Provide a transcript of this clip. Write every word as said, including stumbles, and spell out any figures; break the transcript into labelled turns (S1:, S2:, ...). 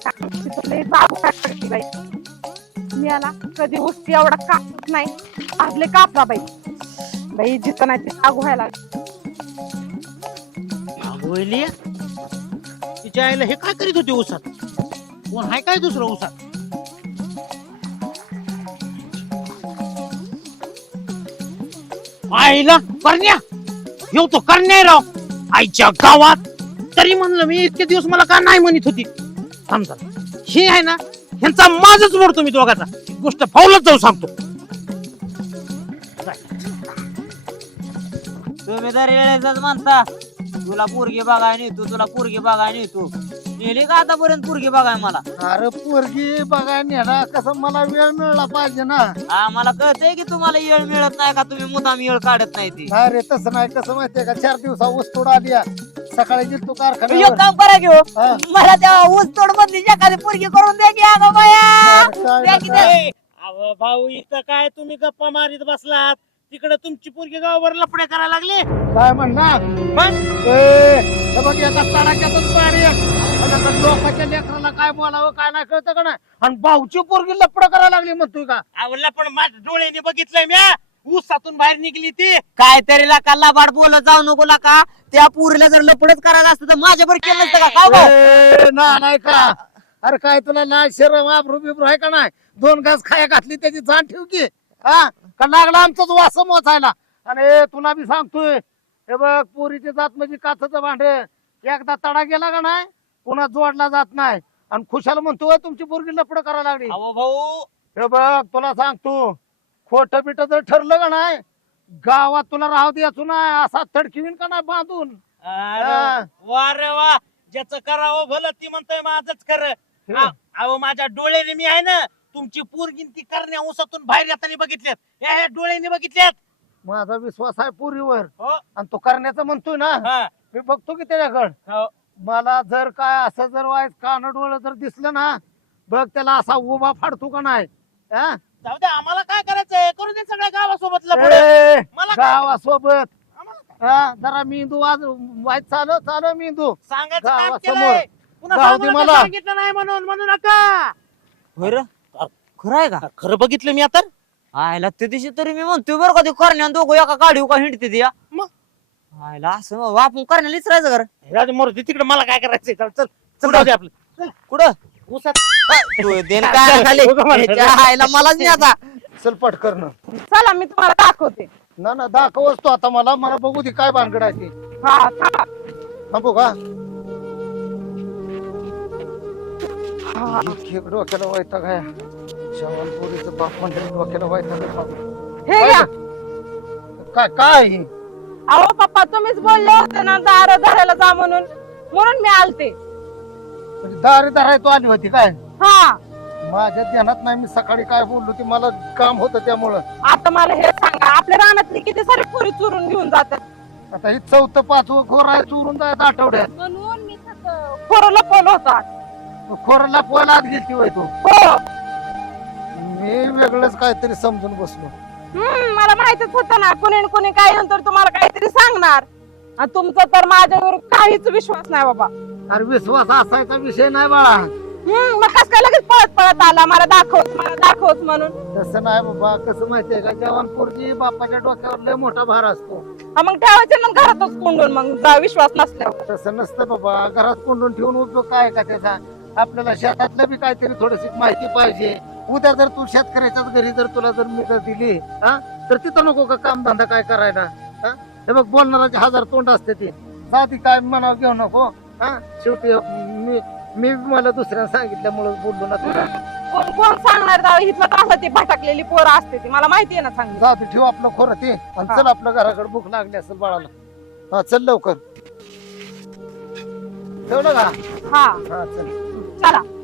S1: बाई मी आला कधी उस्ती एवढा कापत नाही आजले कापला बाई बाई जिथं नाही ते लागू व्हायला
S2: होईल तिच्या आईला हे काय करीत होते उसात कोण हाय काय दुसरं उसात आईला करण्या येऊ तो करण्या राव आईच्या गावात तरी म्हणलं मी इतके दिवस मला का नाही म्हणत होती समजा हे आहे ना ह्यांचा माझच मोडतो मी दोघाचा गोष्ट फावलच जाऊ सांगतो
S3: तुम्ही तर वेळेचाच म्हणता तुला पोरगी बघाय नाही तू तुला पोरगी बघाय नाही तू नेली का आतापर्यंत पोरगी बघाय मला
S4: अरे पोरगी बघाय नेला कसं मला वेळ मिळला पाहिजे ना
S3: आम्हाला कळतंय की तुम्हाला येळ मिळत नाही का तुम्ही मुद्दाम येळ काढत नाही ती
S4: अरे तसं नाही कसं माहितीये का चार दिवसा ऊस तोड आली सकाळी गेलतो
S3: एक
S4: कारखान्यावर
S3: काम करा घेऊ
S4: हा.
S3: मला त्या ऊस तोड मधली एखादी पोरगी करून द्या की अगं बाया द्या की द्या.
S2: ए, अहो भाऊ इथं काय तुम्ही गप्पा मारीत बसलात तिकडे तुमची पोरगी गावावर लपडे करायला लागले
S4: काय म्हणणार
S2: मग
S4: ए, हे बघ एका तडाख्यातच पाणी आता लोकांच्या लेकराला काय बोलावं काय नाही कळतं का नाही आणि भाऊची पोरगी लपड करायला लागली म्हणतोय का
S2: आवडला पण माझ्या डोळ्याने बघितलंय म्या ऊसातून बाहेर निघली ती
S3: काहीतरी लाका लाबाड बोलत जाऊ नको लाका त्या पुरीला जर लपडच करायला असतं तर माझ्यावर केलं नसतं का काय भाऊ?
S4: ए, ना नाही का अरे काय तुला ना शरम आबरू बिबरू आहे का नाही दोन घास खाया घातली त्याची जाण ठेव की हा का लागला आमचाच वास मोचायला आणि तुला बी सांगतोय हे बघ पोरीची जात म्हणजे काचचं भांडे एकदा तडा गेला का नाही पुन्हा जोडला जात नाही आणि खुशाल म्हणतो तुमची पोरगी लपड करायला लागली
S2: अहो भाऊ
S4: हे बघ तुला सांगतो खोट बिट जर ठरलं का नाही गावात तुला राहू द्यायचो नाही असा थडकिवीन का नाही बांधून
S2: अरे वा रे वा ज्याचं करावं भलं ती म्हणतोय माझच खरं आ- अहो माझ्या डोळ्याने मी आहे ना तुमची पोरगी ती करण्या ऊसातून बाहेर येताना बघितल्यात हे हे डोळ्याने बघितल्यात
S4: माझा विश्वास आहे पुरीवर
S2: हो
S4: आणि तो करण्याचं म्हणतोय ना
S2: हा
S4: मी बघतो की त्याच्याकडं
S2: हो
S4: मला जर काय असं जर वाईट कान डोळं जर दिसलं ना बघ त्याला असा उभा फाडतो का नाही हा?
S2: जाऊ दे आम्हाला काय करायचंय करू दे सगळ्या गावासोबत लपड
S4: ए,
S2: मला काय-
S4: गावासोबत
S2: आम्हाला काय?
S4: हा, जरा मेंदू आज वाईट चालव चालव मेंदू
S2: सांगायचं काम
S4: गावासमोर.
S2: केलंय पुन्हा
S4: जाऊ दे
S2: सांगू नका,
S4: मला.
S2: सांगितलं नाही म्हणून म्हणू नका
S3: होय रे? खरं आहे का
S2: खरं बघितलं मी आता
S3: आयला ते दिवशी तरी मी म्हणतोय बरं का ते करण्या दोघं एका गाडीवर का हिंडते ती, हा?
S2: मग
S3: आयला असं मग आपण करण्याला विचारायचं घर
S2: राजू मोरती तिकडे मला काय करायचंय चल चल चल जाऊ दे आपलं चल
S3: कुठं
S2: ऊसात
S3: तू देन काय खाली
S2: उगा मारा.
S3: त्याच्या आईला मलाच नाही आता
S4: सलपट करणं
S1: चला मी तुम्हाला दाखवते
S4: ना ना दाखवच तो आता मला मला बघू दे काय भानगड आहे ती
S1: हा थांबा
S4: थांबू का
S1: हा
S4: इतकी डोक्याला व्हायचा काय शवनपुरीचं बाप म्हणजे डोक्याला व्हायचा
S1: हे घ्या
S4: काय काय हे?
S1: अहो पप्पा तुम्हीच बोलले होते ना दार धरायला जा म्हणून म्हणून मी आलते
S4: म्हणजे दारे दाराय तो आली होती काय
S1: हा
S4: माझ्या ध्यानात नाही मी सकाळी काय बोललो ते मला काम होतं त्यामुळं
S1: आता मला हे सांगा आपल्या रानातली किती सारी पोरी चोरून घेऊन जातात
S4: आता ही चौथं पाचवं खोर आहे चोरून जायचं आठवड्यात
S1: म्हणून मी खोरं लपवलं होतं
S4: खोरला पोहायला आत गेली होय तू
S1: हो
S4: मी वेगळंच काहीतरी समजून बसलो
S1: हम्म मला माहितच होतं ना कोणी न कोणी काय नंतर तुम्हाला काहीतरी सांगणार आणि तुमचा तर माझ्यावर काहीच विश्वास नाही बाबा
S4: अरे विश्वास असायचा विषय नाही बाळा
S1: हम्म मग कस काय लगेच पळत पळत आला मला दाखवत मला दाखवत म्हणून
S4: तसं नाही बाबा कसं माहितीये का जवानपूरची बापाच्या डोक्यावर लय मोठा भार असतो
S1: हा, मग ठेवायचे ना घरातच कोंडून मग जा विश्वास नसल्यावर
S4: तसं नसतं बाबा घरात कोंडून ठेवून उपयोग काय का त्याचा आपल्याला शेतातलं बी काहीतरी थोडीशी माहिती पाहिजे उद्या जर तू शेतकऱ्याच्याच घरी जर तुला जर मी जर दिली हा तर तिथं नको का काम धंदा काय करायला हा हे बघ बोलणाराचे हजार तोंड असते ते जाती काय मनावर घेऊ नको हा शेवटी मी मी मला दुसऱ्या सांगितल्यामुळे बोललो ना तुला
S1: कोण कोण सांगणार जावं इथलं कसं ती भटकलेली पोरं असते ती मला माहिती आहे ना सांग
S4: जाऊ ठेव आपलं खोरं ते आणि चल आपल्या घराकडे भूक लागली असेल बाळाला हा चल लवकर ठेवलं का
S1: हा
S4: हा चल
S1: चला